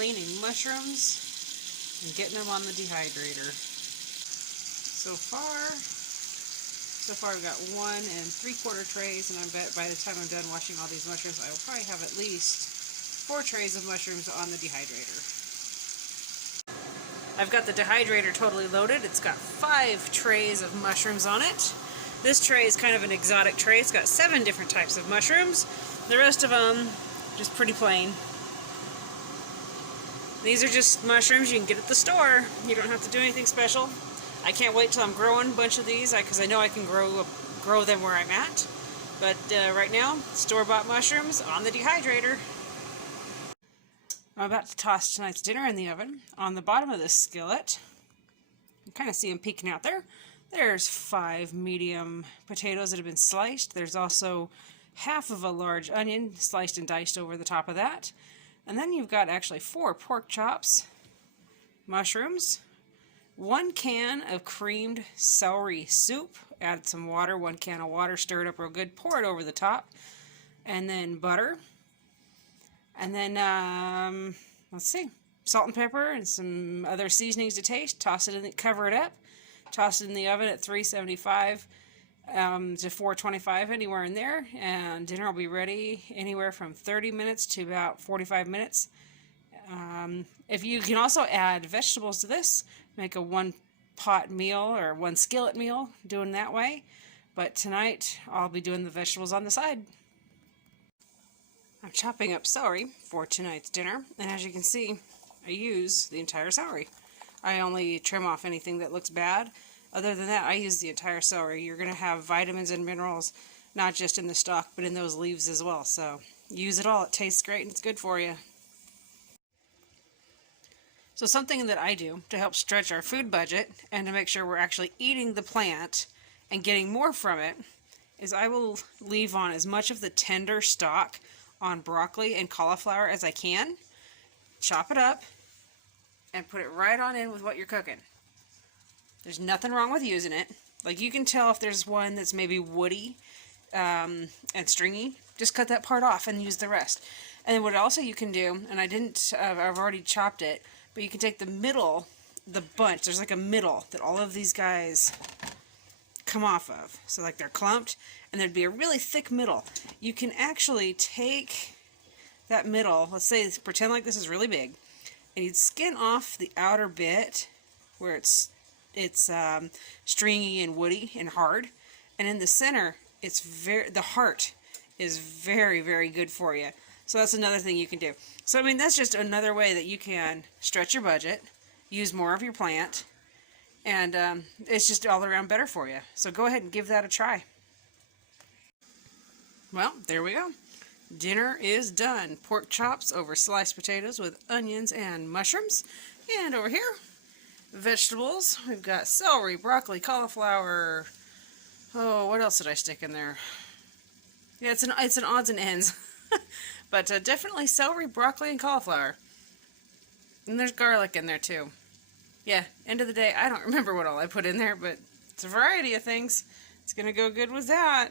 cleaning mushrooms and getting them on the dehydrator. So far I've got 1 3/4 trays, and I bet by the time I'm done washing all these mushrooms, I will probably have at least 4 trays of mushrooms on the dehydrator. I've got the dehydrator totally loaded. It's got 5 trays of mushrooms on it. This tray is kind of an exotic tray. It's got 7 different types of mushrooms. The rest of them, just pretty plain. These are just mushrooms you can get at the store. You don't have to do anything special. I can't wait till I'm growing a bunch of these because I know I can grow them where I'm at. But right now, store-bought mushrooms on the dehydrator. I'm about to toss tonight's dinner in the oven. On the bottom of this skillet, you kind of see them peeking out there. There's 5 medium potatoes that have been sliced. There's also half of a large onion sliced and diced over the top of that. And then you've got actually 4 pork chops, mushrooms, 1 can of creamed celery soup, add some water, 1 can of water, stir it up real good, pour it over the top, and then butter, and then, let's see, salt and pepper and some other seasonings to taste, toss it in, cover it up, toss it in the oven at 375 to 425, anywhere in there, and dinner will be ready anywhere from 30 minutes to about 45 minutes. If you can also add vegetables to this, make a 1-pot meal or 1 skillet meal, doing that way. But tonight I'll be doing the vegetables on the side. I'm chopping up celery for tonight's dinner, and as you can see, I use the entire celery. I only trim off anything that looks bad. Other than that, I use the entire celery. You're going to have vitamins and minerals, not just in the stalk, but in those leaves as well. So use it all. It tastes great and it's good for you. So something that I do to help stretch our food budget and to make sure we're actually eating the plant and getting more from it is I will leave on as much of the tender stalk on broccoli and cauliflower as I can. Chop it up and put it right on in with what you're cooking. There's nothing wrong with using it. Like, you can tell if there's one that's maybe woody and stringy, just cut that part off and use the rest. And then what also you can do, and I've already chopped it, but you can take the middle, the bunch, there's like a middle that all of these guys come off of. So like they're clumped, and there'd be a really thick middle. You can actually take that middle, let's say, pretend like this is really big, and you'd skin off the outer bit where it's stringy and woody and hard, and in the center, the heart is very, very good for you. So that's another thing you can do. So I mean, that's just another way that you can stretch your budget, use more of your plant, and it's just all around better for you. So go ahead and give that a try. Well, there we go. Dinner is done. Pork chops over sliced potatoes with onions and mushrooms. And over here, vegetables. We've got celery, broccoli, cauliflower. Oh, what else did I stick in there? Yeah, it's an odds and ends. But definitely celery, broccoli, and cauliflower. And there's garlic in there too. Yeah, end of the day, I don't remember what all I put in there, but it's a variety of things. It's going to go good with that.